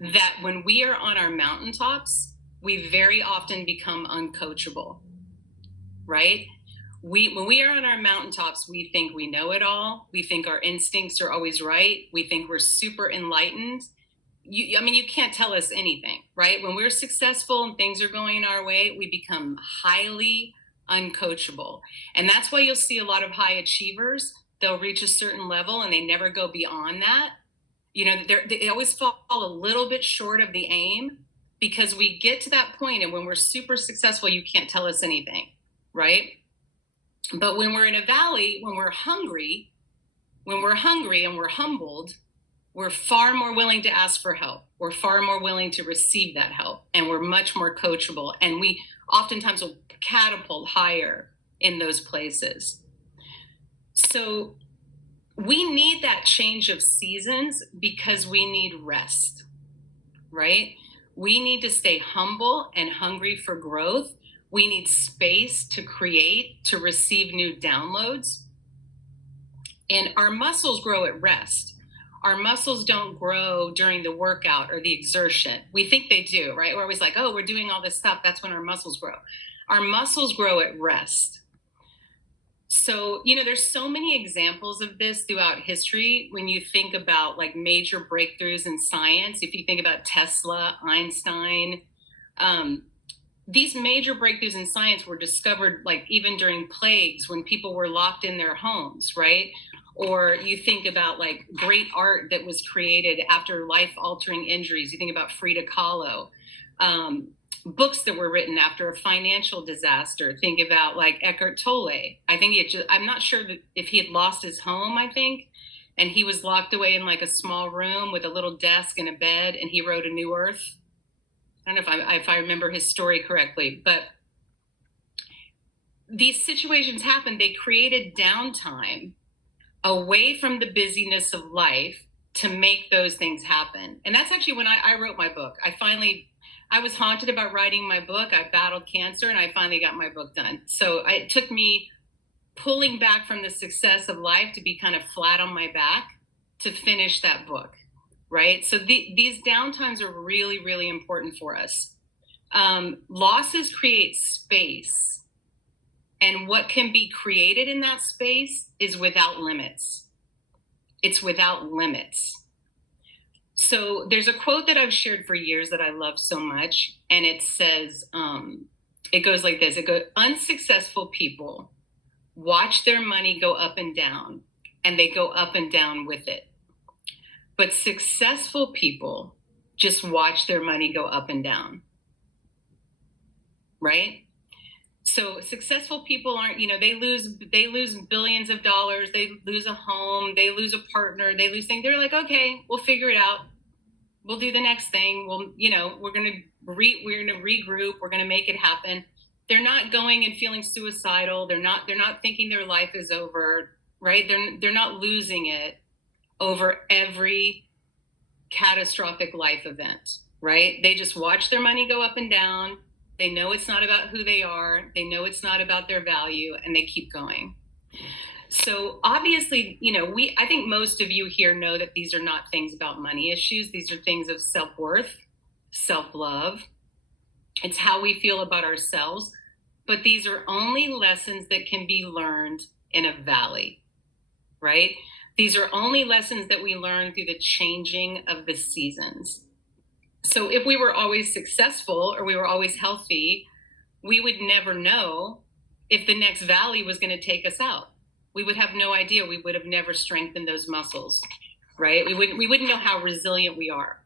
that when we are on our mountaintops, we very often become uncoachable, right? When we are on our mountaintops, we think we know it all. We think our instincts are always right. We think we're super enlightened. You can't tell us anything, right? When we're successful and things are going our way, we become highly uncoachable. And that's why you'll see a lot of high achievers. They'll reach a certain level and they never go beyond that. They always fall a little bit short of the aim, because we get to that point, and when we're super successful, you can't tell us anything, right? But when we're in a valley, when we're hungry and we're humbled, we're far more willing to ask for help. We're far more willing to receive that help, and we're much more coachable. And we oftentimes will catapult higher in those places. So we need that change of seasons because we need rest, right? We need to stay humble and hungry for growth. We need space to create, to receive new downloads. And our muscles grow at rest. Our muscles don't grow during the workout or the exertion. We think they do, right? We're always like, oh, we're doing all this stuff. That's when our muscles grow. Our muscles grow at rest. So, there's so many examples of this throughout history. When you think about like major breakthroughs in science, if you think about Tesla, Einstein, these major breakthroughs in science were discovered like even during plagues, when people were locked in their homes, right? Or you think about like great art that was created after life-altering injuries. You think about Frida Kahlo. Books that were written after a financial disaster. Think about like Eckhart Tolle. I'm not sure if he had lost his home, I think, and he was locked away in like a small room with a little desk and a bed, and he wrote A New Earth. I don't know if I remember his story correctly, but these situations happened. They created downtime away from the busyness of life to make those things happen. And that's actually when I wrote my book. I was haunted about writing my book. I battled cancer and I finally got my book done. So it took me pulling back from the success of life to be kind of flat on my back to finish that book, right? So these downtimes are really, really important for us. Losses create space. And what can be created in that space is without limits. It's without limits. So there's a quote that I've shared for years that I love so much. And it says, it goes like this. It goes, unsuccessful people watch their money go up and down, and they go up and down with it. But successful people just watch their money go up and down, right? So successful people aren't, they lose billions of dollars. They lose a home. They lose a partner. They lose things. They're like, okay, we'll figure it out. We'll do the next thing. We're going to regroup. We're going to make it happen. They're not going and feeling suicidal. They're not thinking their life is over, right? They're not losing it over every catastrophic life event, right? They just watch their money go up and down. They know it's not about who they are. They know it's not about their value, and they keep going. So obviously, I think most of you here know that these are not things about money issues. These are things of self-worth, self-love. It's how we feel about ourselves. But these are only lessons that can be learned in a valley, right? These are only lessons that we learn through the changing of the seasons. So if we were always successful or we were always healthy, we would never know if the next valley was going to take us out. We would have no idea. We would have never strengthened those muscles, right? We wouldn't know how resilient we are.